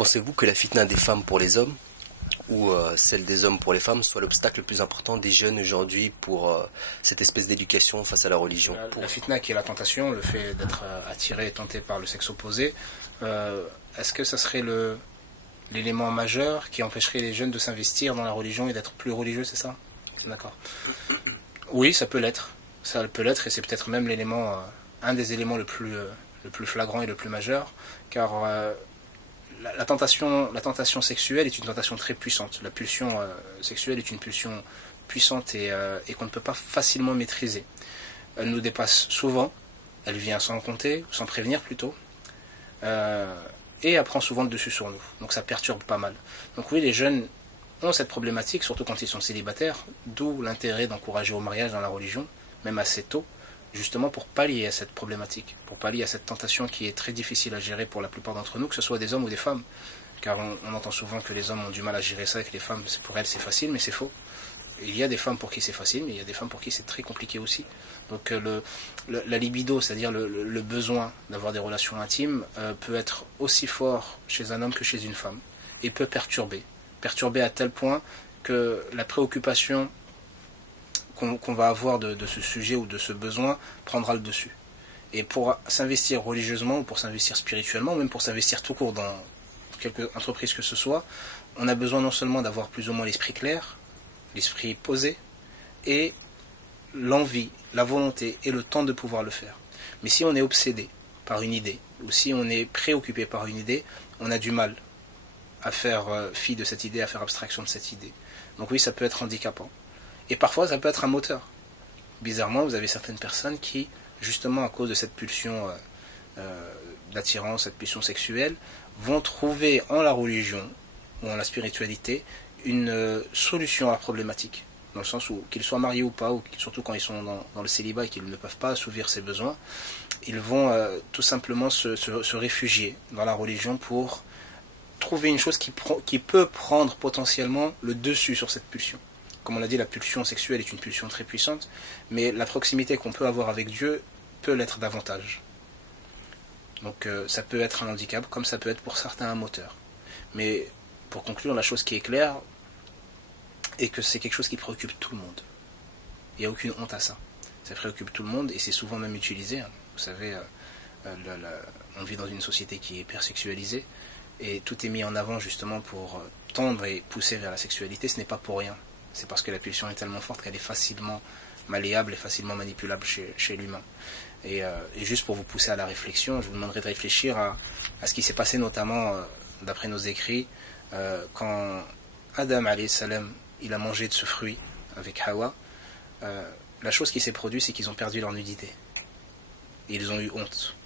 Pensez-vous que la fitna des femmes pour les hommes ou celle des hommes pour les femmes soit l'obstacle le plus important des jeunes aujourd'hui pour cette espèce d'éducation face à la religion? La fitna qui est la tentation, le fait d'être attiré et tenté par le sexe opposé, est-ce que ça serait l'élément majeur qui empêcherait les jeunes de s'investir dans la religion et d'être plus religieux, c'est ça? D'accord. Oui, ça peut l'être. Ça peut l'être et c'est peut-être même l'élément, un des éléments le plus flagrant et le plus majeur, car la tentation sexuelle est une tentation très puissante. La pulsion sexuelle est une pulsion puissante et qu'on ne peut pas facilement maîtriser. Elle nous dépasse souvent, elle vient sans compter, sans prévenir plutôt, et elle prend souvent le dessus sur nous. Donc ça perturbe pas mal. Donc oui, les jeunes ont cette problématique, surtout quand ils sont célibataires, d'où l'intérêt d'encourager au mariage dans la religion, même assez tôt, justement pour pallier à cette problématique, pour pallier à cette tentation qui est très difficile à gérer pour la plupart d'entre nous, que ce soit des hommes ou des femmes. Car on entend souvent que les hommes ont du mal à gérer ça et que les femmes, pour elles, c'est facile, mais c'est faux. Il y a des femmes pour qui c'est facile, mais il y a des femmes pour qui c'est très compliqué aussi. Donc la libido, c'est-à-dire le besoin d'avoir des relations intimes, peut être aussi fort chez un homme que chez une femme, et peut perturber à tel point que la préoccupation qu'on va avoir de ce sujet ou de ce besoin prendra le dessus. Et pour s'investir religieusement ou pour s'investir spirituellement, ou même pour s'investir tout court dans quelque entreprise que ce soit, on a besoin non seulement d'avoir plus ou moins l'esprit clair, l'esprit posé, et l'envie, la volonté et le temps de pouvoir le faire. Mais si on est obsédé par une idée, ou si on est préoccupé par une idée, on a du mal à faire fi de cette idée, à faire abstraction de cette idée. Donc oui, ça peut être handicapant. Et parfois, ça peut être un moteur. Bizarrement, vous avez certaines personnes qui, justement à cause de cette pulsion d'attirance, cette pulsion sexuelle, vont trouver en la religion ou en la spiritualité une solution à la problématique. Dans le sens où, qu'ils soient mariés ou pas, ou surtout quand ils sont dans le célibat et qu'ils ne peuvent pas assouvir ses besoins, ils vont tout simplement se réfugier dans la religion pour trouver une chose qui peut prendre potentiellement le dessus sur cette pulsion. Comme on l'a dit, la pulsion sexuelle est une pulsion très puissante, mais la proximité qu'on peut avoir avec Dieu peut l'être davantage. Donc ça peut être un handicap, comme ça peut être pour certains un moteur. Mais pour conclure, la chose qui est claire est que c'est quelque chose qui préoccupe tout le monde. Il n'y a aucune honte à ça. Ça préoccupe tout le monde et c'est souvent même utilisé. Vous savez, on vit dans une société qui est hypersexualisée et tout est mis en avant justement pour tendre et pousser vers la sexualité. Ce n'est pas pour rien. C'est parce que la pulsion est tellement forte qu'elle est facilement malléable et facilement manipulable chez l'humain. Et juste pour vous pousser à la réflexion, je vous demanderai de réfléchir à ce qui s'est passé notamment, d'après nos écrits, quand Adam alayhi salam, il a mangé de ce fruit avec Hawa. La chose qui s'est produite, c'est qu'ils ont perdu leur nudité. Et ils ont eu honte.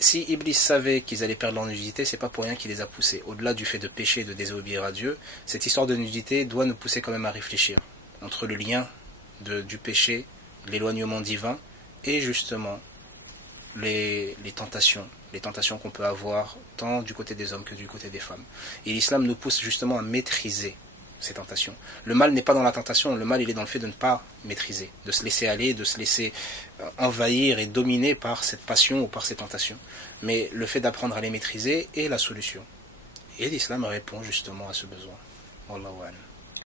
Si Iblis savait qu'ils allaient perdre leur nudité, c'est pas pour rien qu'il les a poussés. Au-delà du fait de pécher et de désobéir à Dieu, cette histoire de nudité doit nous pousser quand même à réfléchir entre le lien du péché, l'éloignement divin et justement les tentations qu'on peut avoir tant du côté des hommes que du côté des femmes. Et l'islam nous pousse justement à maîtriser ces tentations. Le mal n'est pas dans la tentation, le mal il est dans le fait de ne pas maîtriser, de se laisser aller, de se laisser envahir et dominer par cette passion ou par ces tentations. Mais le fait d'apprendre à les maîtriser est la solution. Et l'islam répond justement à ce besoin. Wallahu a'lam.